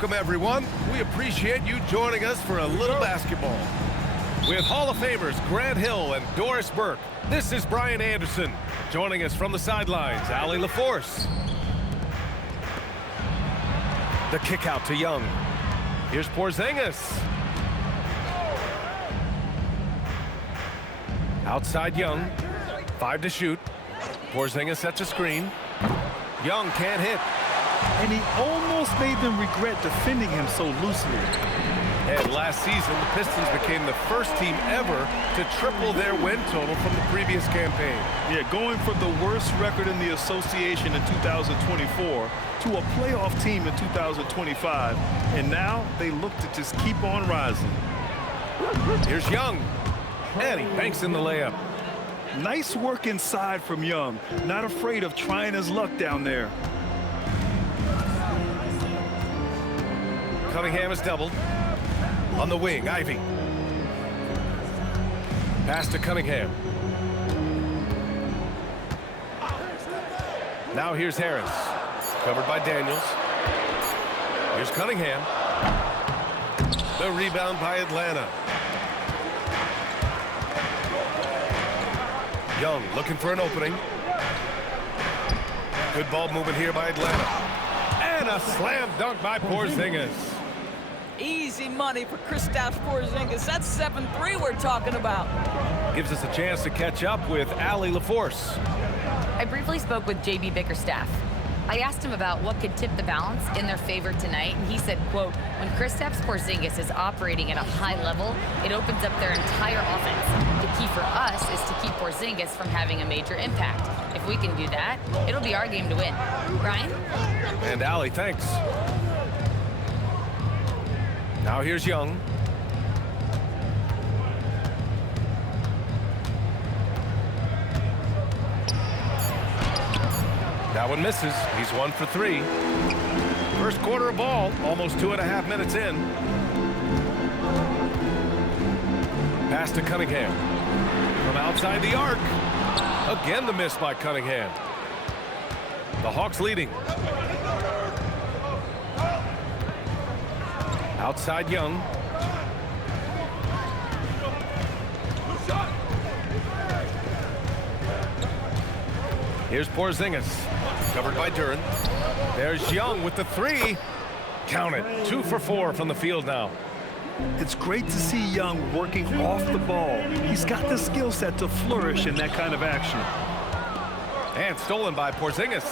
Welcome, everyone. We appreciate you joining us for a little basketball. With Hall of Famers Grant Hill and Doris Burke, this is Brian Anderson. Joining us from the sidelines, Allie LaForce. The kick out to Young. Here's Porzingis. Outside Young. 5 to shoot. Porzingis sets a screen. Young can't hit. And he almost made them regret defending him so loosely. And last season, the Pistons became the first team ever to triple their win total from the previous campaign. Yeah, going from the worst record in the association in 2024 to a playoff team in 2025. And now they look to just keep on rising. Here's Young. And he banks in the layup. Nice work inside from Young. Not afraid of trying his luck down there. Cunningham is doubled. On the wing, Ivy. Pass to Cunningham. Now here's Harris. Covered by Daniels. Here's Cunningham. The rebound by Atlanta. Young looking for an opening. Good ball movement here by Atlanta. And a slam dunk by Porzingis. Easy money for Kristaps Porzingis. That's 7-3 we're talking about. Gives us a chance to catch up with Allie LaForce. I briefly spoke with J.B. Bickerstaff. I asked him about what could tip the balance in their favor tonight, and he said, quote, when Kristaps Porzingis is operating at a high level, it opens up their entire offense. The key for us is to keep Porzingis from having a major impact. If we can do that, it'll be our game to win. Brian? And Allie, thanks. Now here's Young. That one misses. He's 1 for 3. First quarter of ball, almost 2.5 minutes in. Pass to Cunningham. From outside the arc. Again the miss by Cunningham. The Hawks leading. Outside Young. Here's Porzingis. Covered by Duren. There's Young with the 3. Count it. 2 for 4 from the field now. It's great to see Young working off the ball. He's got the skill set to flourish in that kind of action. And stolen by Porzingis.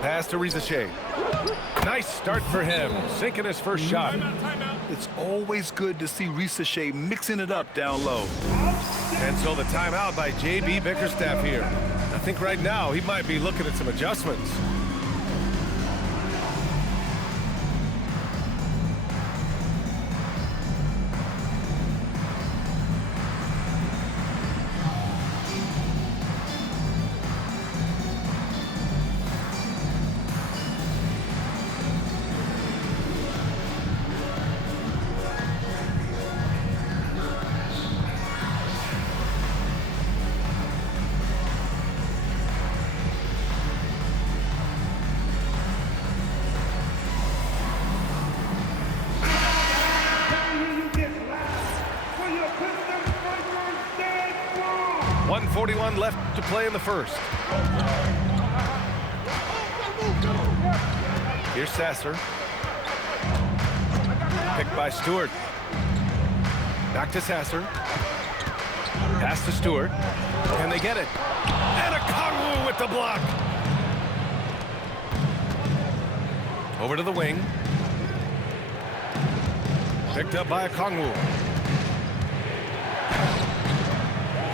Pass to Rizachet. Nice start for him, sinking his first shot. It's always good to see Rizachet mixing it up down low. And so the timeout by J.B. Bickerstaff here. I think right now he might be looking at some adjustments. .141 left to play in the first. Here's Sasser. Picked by Stewart. Back to Sasser. Pass to Stewart. Can they get it? And a Kongwu with the block. Over to the wing. Picked up by a Kongwu.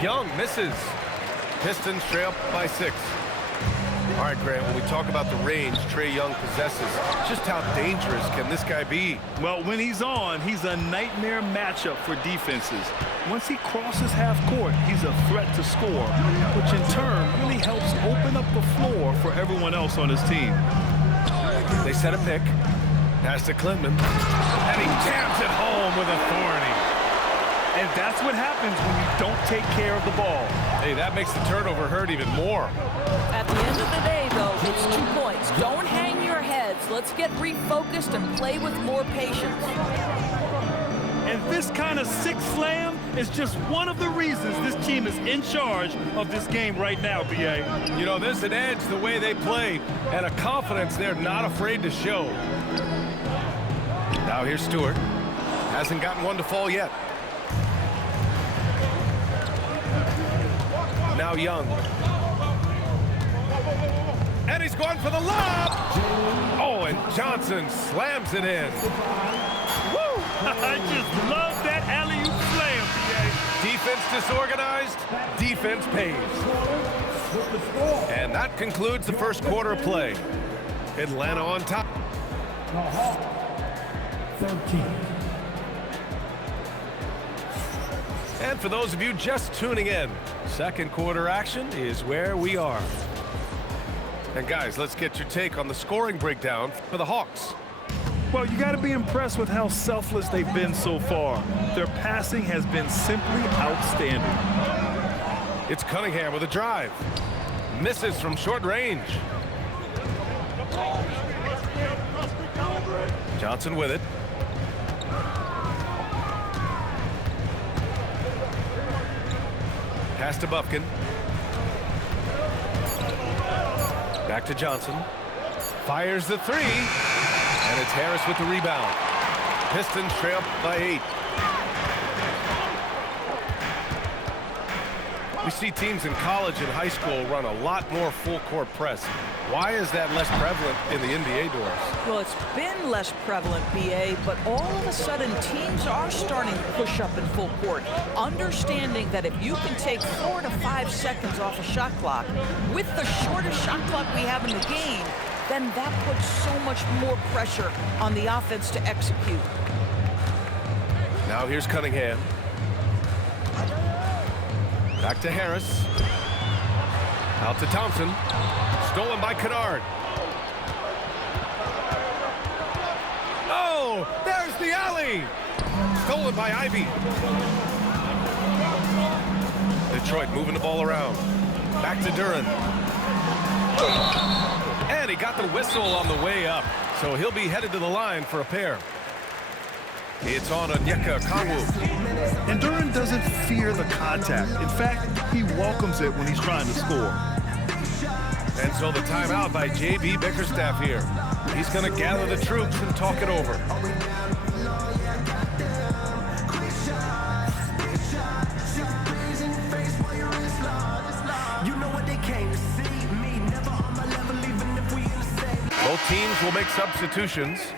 Young misses. Pistons trail by 6. All right, Grant, when we talk about the range Trae Young possesses, just how dangerous can this guy be? Well, when he's on, he's a nightmare matchup for defenses. Once he crosses half court, he's a threat to score, which in turn really helps open up the floor for everyone else on his team. They set a pick. Pass to Clinton. And he jams it home with authority. And that's what happens when you don't take care of the ball. Hey, that makes the turnover hurt even more. At the end of the day, though, it's 2 points. Don't hang your heads. Let's get refocused and play with more patience. And this kind of sick slam is just one of the reasons this team is in charge of this game right now, B.A. You know, there's an edge the way they play and a confidence they're not afraid to show. Now here's Stewart. Hasn't gotten one to fall yet. Now Young. And he's going for the lob. Oh, and Johnson slams it in. Woo! I just love that alley-oop slam, B.A. Defense disorganized, defense pays. And that concludes the first quarter of play. Atlanta on top. 13. And for those of you just tuning in, second quarter action is where we are. And guys, let's get your take on the scoring breakdown for the Hawks. Well, you got to be impressed with how selfless they've been so far. Their passing has been simply outstanding. It's Cunningham with a drive. Misses from short range. Johnson with it. Pass to Bufkin. Back to Johnson. Fires the three. And it's Harris with the rebound. Pistons trail by 8. We see teams in college and high school run a lot more full-court press. Why is that less prevalent in the NBA doors? Well, it's been less prevalent, BA, but all of a sudden teams are starting to push up in full court, understanding that if you can take 4 to 5 seconds off a shot clock with the shortest shot clock we have in the game, then that puts so much more pressure on the offense to execute. Now here's Cunningham. Back to Harris. Out to Thompson. Stolen by Kennard. Oh, there's the alley. Stolen by Ivy. Detroit moving the ball around. Back to Duren. And he got the whistle on the way up, so he'll be headed to the line for a pair. It's on Onyeka Okongwu. And Duren doesn't fear the contact. In fact, he welcomes it when he's trying to score. And so the timeout by J.B. Bickerstaff here. He's going to gather the troops and talk it over. Both teams will make substitutions.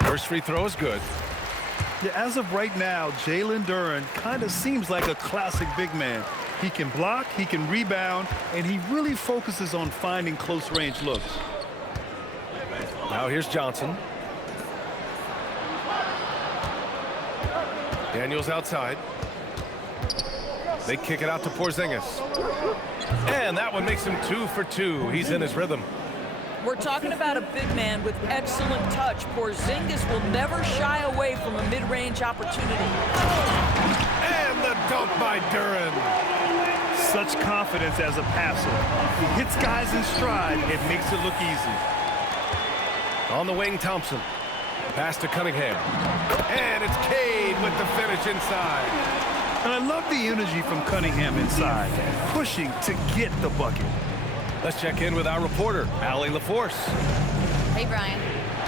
First free throw is good. Yeah, as of right now, Jalen Duren kind of seems like a classic big man. He can block, he can rebound, and he really focuses on finding close-range looks. Now here's Johnson. Daniels outside. They kick it out to Porzingis. And that one makes him 2 for 2. He's in his rhythm. We're talking about a big man with excellent touch. Porzingis will never shy away from a mid-range opportunity. And the dunk by Duren. Such confidence as a passer. He hits guys in stride. It makes it look easy. On the wing, Thompson. Pass to Cunningham. And it's Cade with the finish inside. And I love the energy from Cunningham inside, pushing to get the bucket. Let's check in with our reporter, Allie LaForce. Hey, Brian.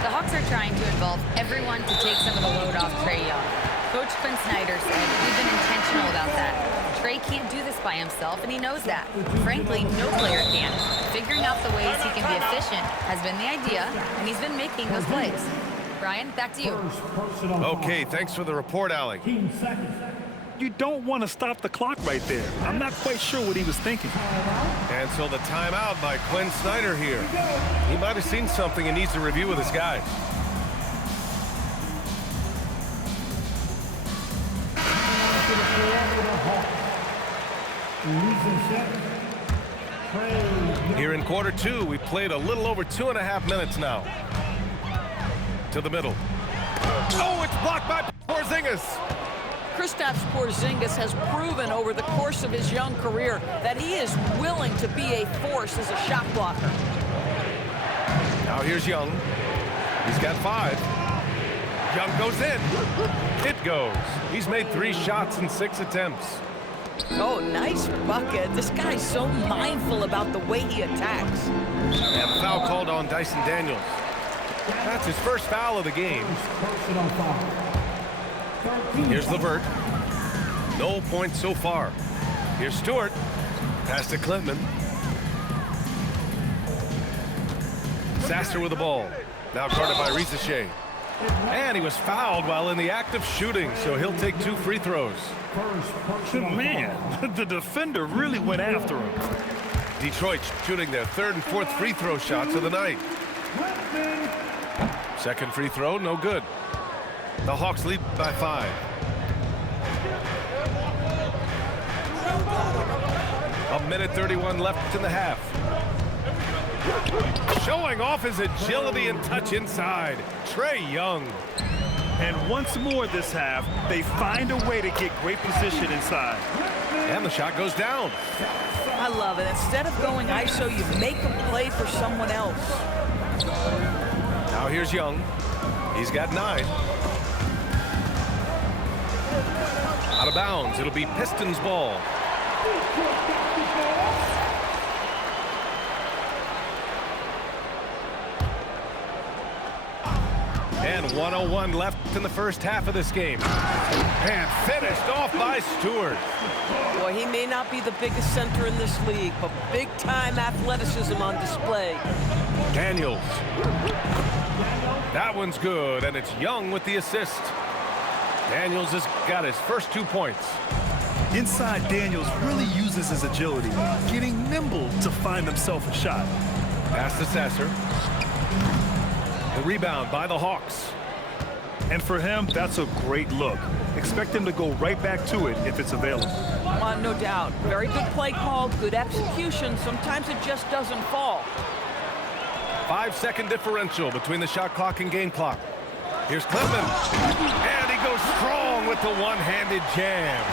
The Hawks are trying to involve everyone to take some of the load off Trae Young. Coach Quinn Snyder said we've been intentional about that. Trae can't do this by himself, and he knows that. Frankly, no player can. Figuring out the ways he can be efficient has been the idea, and he's been making those plays. Brian, back to you. Okay, thanks for the report, Allie. You don't want to stop the clock right there. I'm not quite sure what he was thinking. And so the timeout by Quinn Snyder here. He might have seen something and needs to review with his guys. Here in quarter two, we played a little over 2.5 minutes now. To the middle. Oh, it's blocked by Porzingis. Kristaps Porzingis has proven over the course of his young career that he is willing to be a force as a shot blocker. Now here's Young. He's got 5. Young goes in. It goes. He's made 3 shots in 6 attempts. Oh, nice bucket. This guy's so mindful about the way he attacks. And a foul called on Dyson Daniels. That's his first foul of the game. Here's LeVert. No points so far. Here's Stewart. Pass to Klintman. Sasser with the ball. Now guarded by Risache. And he was fouled while in the act of shooting, so he'll take 2 free throws. Man, the defender really went after him. Detroit shooting their 3rd and 4th free throw shots of the night. Second free throw, no good. The Hawks lead by 5. A minute 31 left in the half. Showing off his agility and touch inside, Trae Young. And once more this half, they find a way to get great position inside. And the shot goes down. I love it. Instead of going ISO, you make a play for someone else. Now here's Young. He's got 9. Out of bounds. It'll be Pistons ball. And 1:01 left in the first half of this game. And finished off by Stewart. Boy, he may not be the biggest center in this league, but big-time athleticism on display. Daniels. That one's good, and it's Young with the assist. Daniels has got his first 2 points. Inside, Daniels really uses his agility, getting nimble to find himself a shot. Pass to Sasser. The rebound by the Hawks. And for him, that's a great look. Expect him to go right back to it if it's available. No doubt. Very good play call, good execution. Sometimes it just doesn't fall. 5-second differential between the shot clock and game clock. Here's Klintman. And he goes strong with the one-handed jam.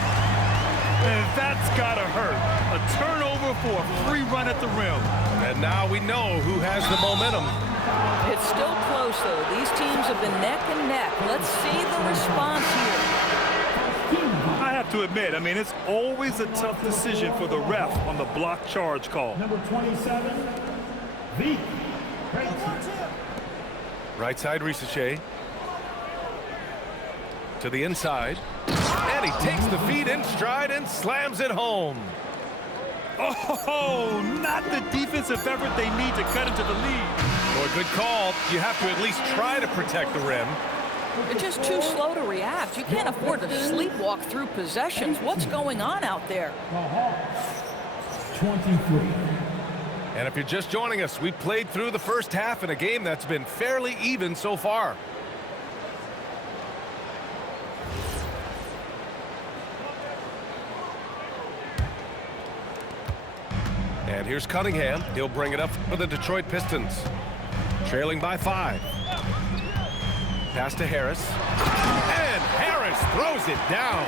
And that's gotta hurt. A turnover for a free run at the rim. And now we know who has the momentum. It's still close, though. These teams have been neck and neck. Let's see the response here. I have to admit, I mean, it's always a tough decision for the ref on the block charge call. Number 27, V. Right side, Risache. To the inside. And he takes the feed in stride and slams it home. Oh, not the defensive effort they need to cut into the lead. Well, good call. You have to at least try to protect the rim. You're just too slow to react. You can't afford to sleepwalk through possessions. What's going on out there? 23. And if you're just joining us, we played through the first half in a game that's been fairly even so far. And here's Cunningham. He'll bring it up for the Detroit Pistons. Trailing by 5. Pass to Harris. And Harris throws it down.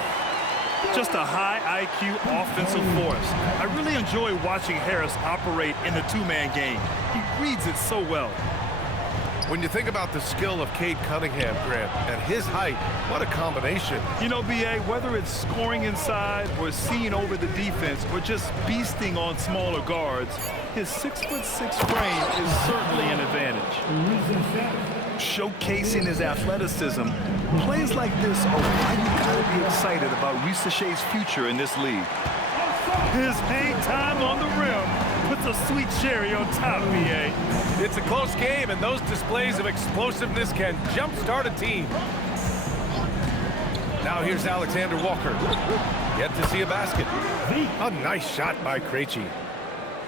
Just a high IQ offensive force. I really enjoy watching Harris operate in the two-man game. He reads it so well. When you think about the skill of Cade Cunningham, Grant, and his height, what a combination. You know, B.A., whether it's scoring inside or seeing over the defense or just beasting on smaller guards, his 6'6" frame is certainly an advantage. Showcasing his athleticism, plays like this are why you gotta be excited about Risache's future in this league. His hang time on the rim puts a sweet cherry on top, B.A. It's a close game, and those displays of explosiveness can jumpstart a team. Now here's Alexander Walker. Yet to see a basket. A nice shot by Krejci.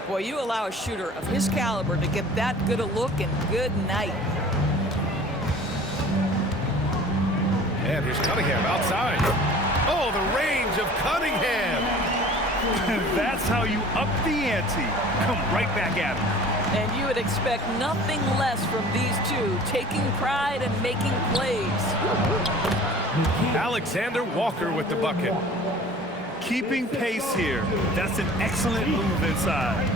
Boy, you allow a shooter of his caliber to get that good a look, and good night. And here's Cunningham outside. Oh, the range of Cunningham. And that's how you up the ante. Come right back at him. And you would expect nothing less from these two, taking pride and making plays. Alexander Walker with the bucket. Keeping pace here. That's an excellent move inside.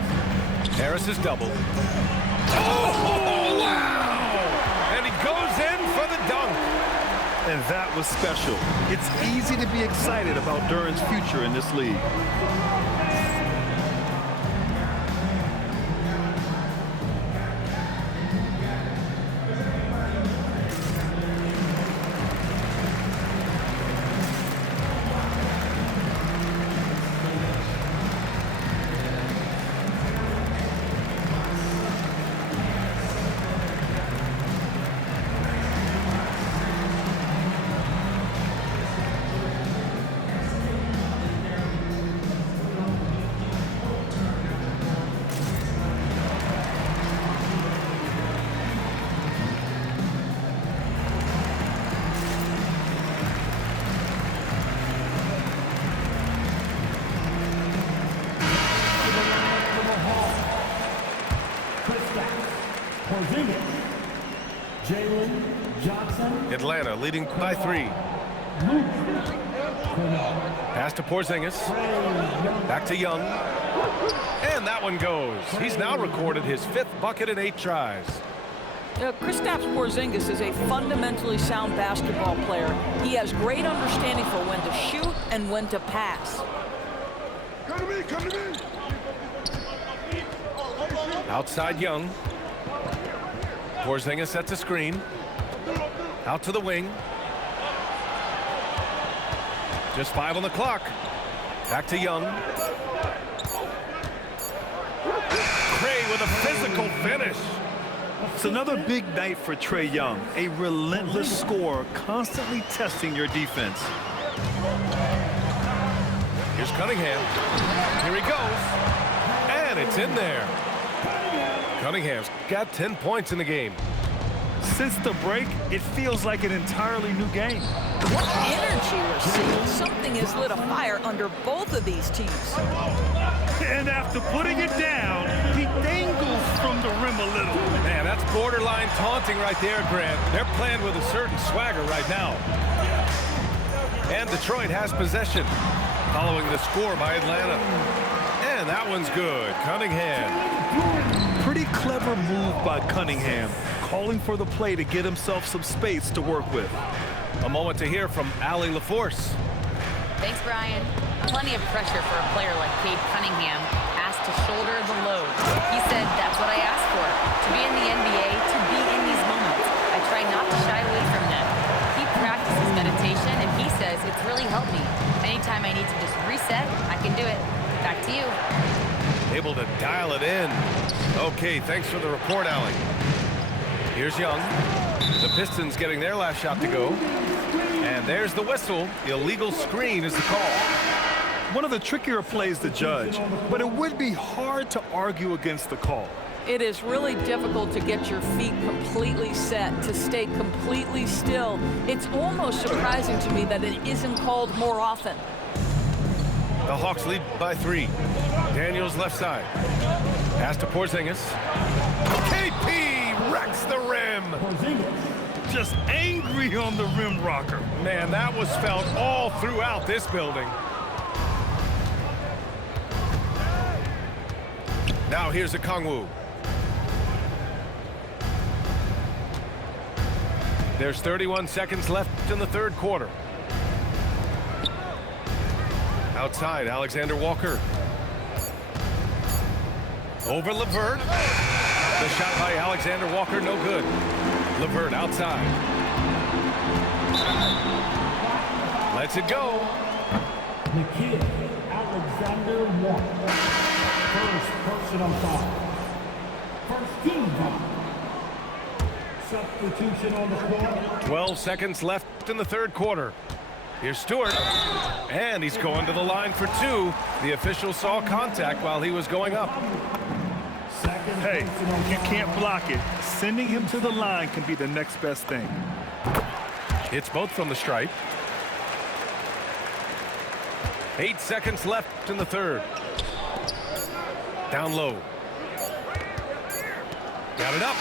Harris is doubled. Oh, wow! And he goes in for the dunk. And that was special. It's easy to be excited about Duran's future in this league. Atlanta leading by 3. Pass to Porzingis. Back to Young. And that one goes. He's now recorded his 5th bucket in 8 tries. Kristaps Porzingis is a fundamentally sound basketball player. He has great understanding for when to shoot and when to pass. Come to me, come to me. Outside Young. Porzingis sets a screen. Out to the wing. Just 5 on the clock. Back to Young. Gray with a physical finish. It's another big night for Trae Young. A relentless scorer, constantly testing your defense. Here's Cunningham. Here he goes. And it's in there. Cunningham's got 10 points in the game. Since the break, it feels like an entirely new game. What energy we're seeing. Something has lit a fire under both of these teams. And after putting it down, he dangles from the rim a little. Man, that's borderline taunting right there, Grant. They're playing with a certain swagger right now. And Detroit has possession, following the score by Atlanta. And that one's good. Cunningham. Pretty clever move by Cunningham, calling for the play to get himself some space to work with. A moment to hear from Allie LaForce. Thanks, Brian. Plenty of pressure for a player like Cade Cunningham, asked to shoulder the load. He said, that's what I asked for, to be in the NBA, to be in these moments. I try not to shy away from them. He practices meditation, and he says it's really helped me. Anytime I need to just reset, I can do it. Back to you. Able to dial it in. Okay, thanks for the report, Allie. Here's Young. The Pistons getting their last shot to go. And there's the whistle. The illegal screen is the call. One of the trickier plays to judge, but it would be hard to argue against the call. It is really difficult to get your feet completely set, to stay completely still. It's almost surprising to me that it isn't called more often. The Hawks lead by 3. Daniels left side. Pass to Porzingis. KP wrecks the rim. Just angry on the rim rocker. Man, that was felt all throughout this building. Now here's Okongwu. There's 31 seconds left in the 3rd quarter. Outside, Alexander Walker. Over LeVert. The shot by Alexander Walker, no good. LeVert outside. Lets it go. The kid, Alexander Walker. First personal foul. First team foul. Substitution on the floor. 12 seconds left in the 3rd quarter. Here's Stewart. And he's going to the line for 2. The official saw contact while he was going up. Hey, if you can't block it, sending him to the line can be the next best thing. It's both from the stripe. 8 seconds left in the third. Down low. Got it up.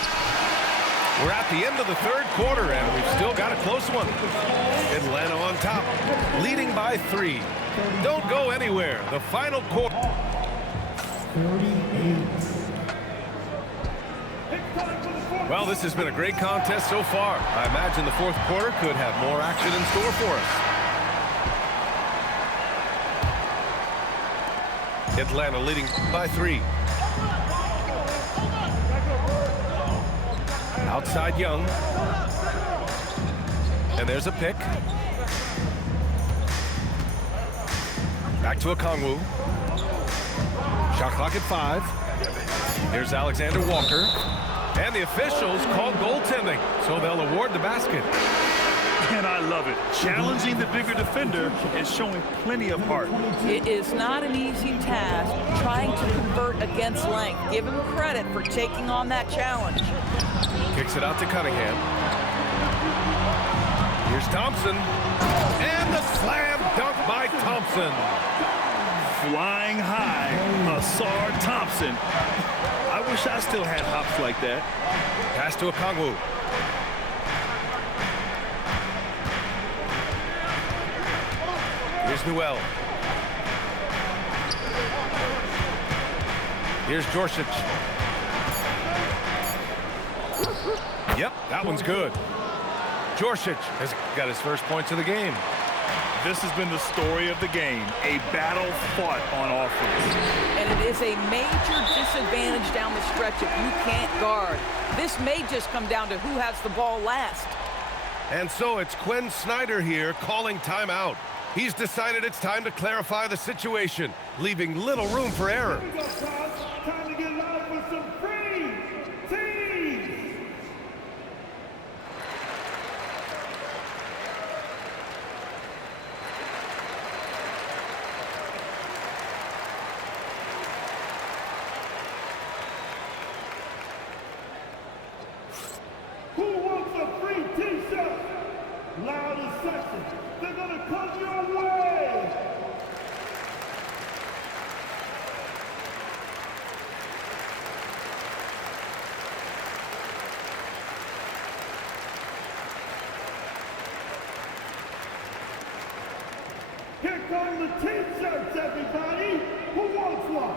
We're at the end of the third quarter, and we've still got a close one. Atlanta on top, leading by 3. Don't go anywhere. The final quarter. 38. Well, this has been a great contest so far. I imagine the fourth quarter could have more action in store for us. Atlanta leading by 3. Outside Young. And there's a pick. Back to Okongwu. Shot clock at 5. Here's Alexander Walker. And the officials called goaltending, so they'll award the basket. And I love it. Challenging the bigger defender and showing plenty of heart. It is not an easy task trying to convert against length. Give him credit for taking on that challenge. Kicks it out to Cunningham. Here's Thompson. And the slam dunk by Thompson. Flying high, Asar Thompson. I wish I still had hops like that. Pass to Okongwu. Here's Newell. Here's Jorsic. Yep, that one's good. Jorsic has got his first points of the game. This has been the story of the game, a battle fought on offense. And it is a major disadvantage down the stretch if you can't guard. This may just come down to who has the ball last. And so it's Quinn Snyder here calling timeout. He's decided it's time to clarify the situation, leaving little room for error. Time to get live with some free teams. Who wants a free t-shirt? Loudest section. They're gonna come your way. Here come the t-shirts, everybody. Who wants one?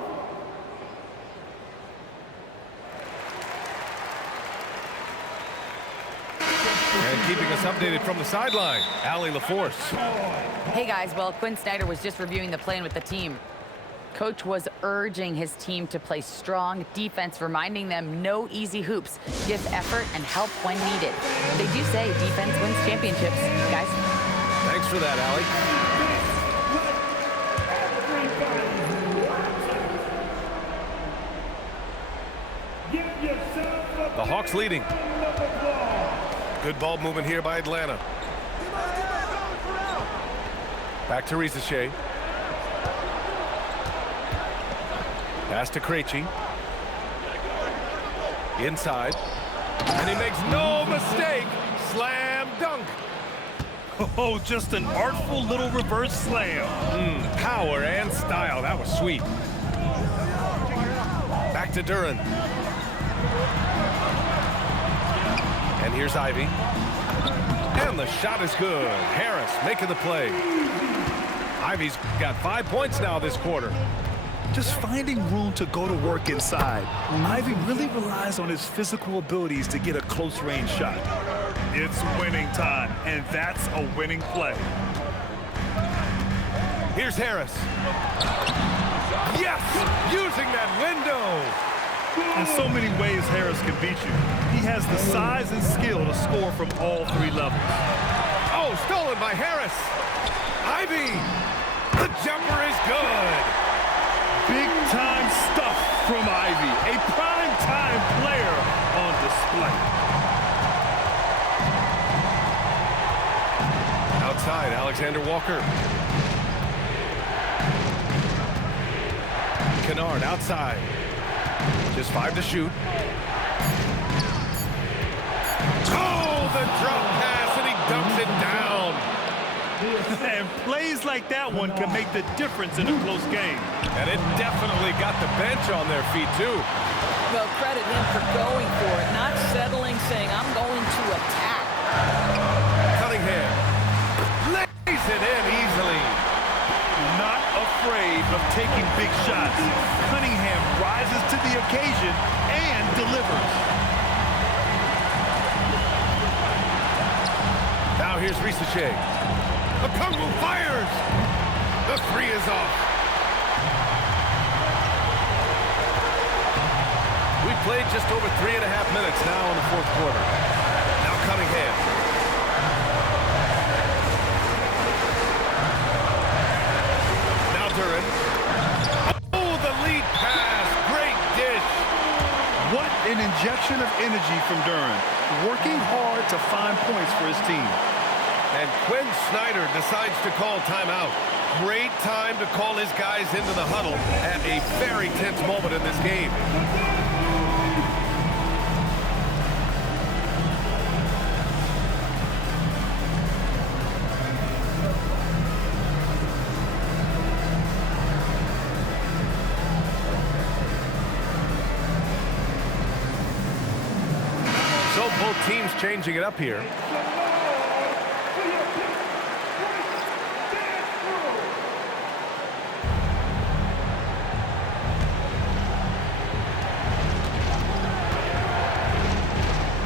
And keeping us updated from the sideline, Allie LaForce. Hey guys, well, Quinn Snyder was just reviewing the plan with the team. Coach was urging his team to play strong defense, reminding them no easy hoops, give effort and help when needed. They do say defense wins championships, guys. Thanks for that, Allie. The Hawks leading. Good ball movement here by Atlanta. Back to Rizachet. Pass to Krejci. Inside. And he makes no mistake. Slam dunk. Oh, just an artful little reverse slam. Power and style. That was sweet. Back to Duran. And here's Ivy. And the shot is good. Harris making the play. Ivy's got 5 points now this quarter. Just finding room to go to work inside. Ivy really relies on his physical abilities to get a close-range shot. It's winning time, and that's a winning play. Here's Harris. Yes! Using that window! In so many ways, Harris can beat you. He has the size and skill to score from all 3 levels. Oh, stolen by Harris. Ivy. The jumper is good. Big-time stuff from Ivy. A prime-time player on display. Outside, Alexander Walker. Kennard outside. Just 5 to shoot. Oh, the drop pass, and he dumps it down. And plays like that one can make the difference in a close game. And it definitely got the bench on their feet, too. Well, credit him for going for it, not settling, saying, I'm going to attack. Cunningham lays it in easily. Not afraid of taking big shots. Cunningham rises to the occasion and delivers. Now here's Risache. The Kungu fires. The three is off. We played just over 3.5 minutes now in the fourth quarter. Now Cunningham. Now Duran. Oh, the lead pass. Great dish. What an injection of energy from Duran. Working hard to find points for his team. And Quinn Snyder decides to call timeout. Great time to call his guys into the huddle at a very tense moment in this game. So both teams changing it up here.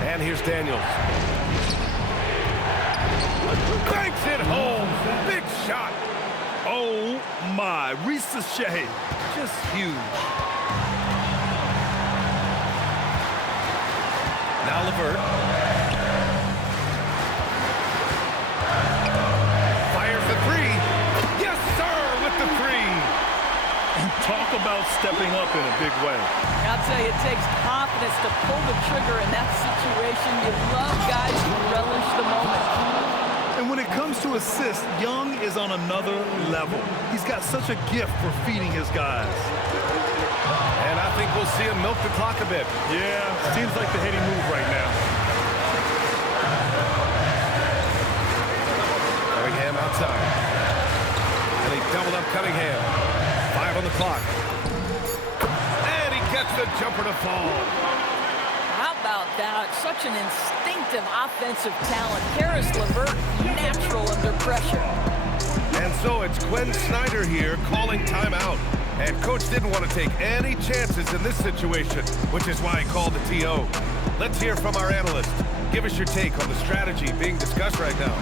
And here's Daniels. Banks it home. Big shot. Oh my, Risache, just huge. Now Levert. Fires the three. Yes, sir, with the three. Talk about stepping up in a big way. I'll tell you, it takes confidence to pull the trigger in that situation. You love guys who relish the moment. And when it comes to assists, Young is on another level. He's got such a gift for feeding his guys. And I think we'll see him milk the clock a bit. Yeah, seems like the heady move right now. Cunningham outside. And he doubled up Cunningham. 5 on the clock. And he gets the jumper to fall. How about that? Such an instinctive offensive talent. Karis LeVert, natural under pressure. And so it's Quinn Snyder here calling timeout. And coach didn't want to take any chances in this situation, which is why he called the TO. Let's hear from our analyst. Give us your take on the strategy being discussed right now.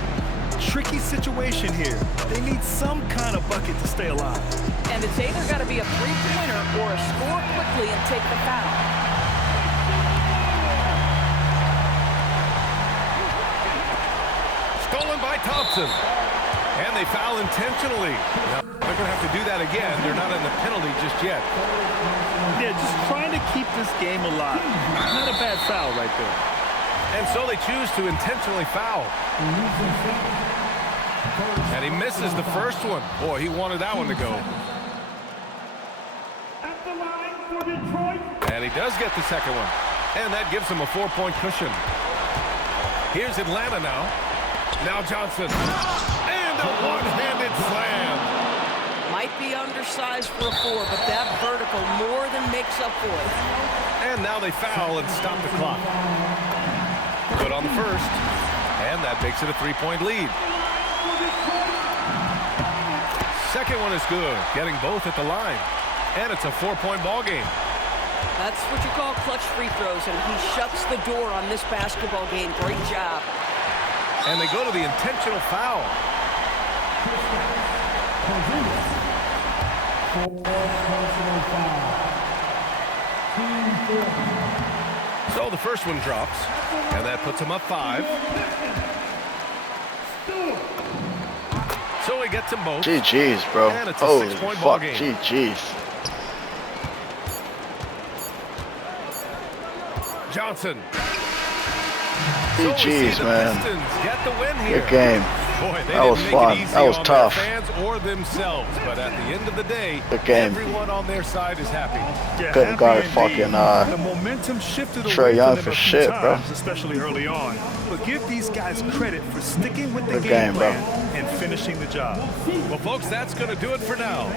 Tricky situation here. They need some kind of bucket to stay alive. And it's either got to be a three-pointer or a score quickly and take the foul. Stolen by Thompson. And they foul intentionally. Now, they're going to have to do that again. They're not in the penalty just yet. Yeah, just trying to keep this game alive. Not a bad foul right there. And so they choose to intentionally foul. And he misses the first one. Boy, he wanted that one to go. At the line for Detroit. And he does get the second one. And that gives him a 4-point cushion. Here's Atlanta now. Now Johnson. And a one-handed slam. Might be undersized for a 4, but that vertical more than makes up for it. And now they foul and stop the clock. Good on the first. And that makes it a 3-point lead. Second one is good, getting both at the line. And it's a 4-point ball game. That's what you call clutch free throws, and he shuts the door on this basketball game. Great job. And they go to the intentional foul. So the first one drops, and that puts him up 5. So he gets them both. GG's, bro. And it's a Holy 6-point ball fuck, game. GG's. Johnson. GG's, man. Get the win here. Good game. Boy, they That was didn't fun. make it easy That was on tough. their fans or themselves, but at the end of the day, Good game. everyone on their side is happy. Yeah, Couldn't happy guard indeed. fucking, The momentum shifted Trae away Young from them for a few shit, bro. times, especially early on. But give these guys credit for sticking with the Good game game, bro. plan and finishing the job. Well, folks, that's going to do it for now.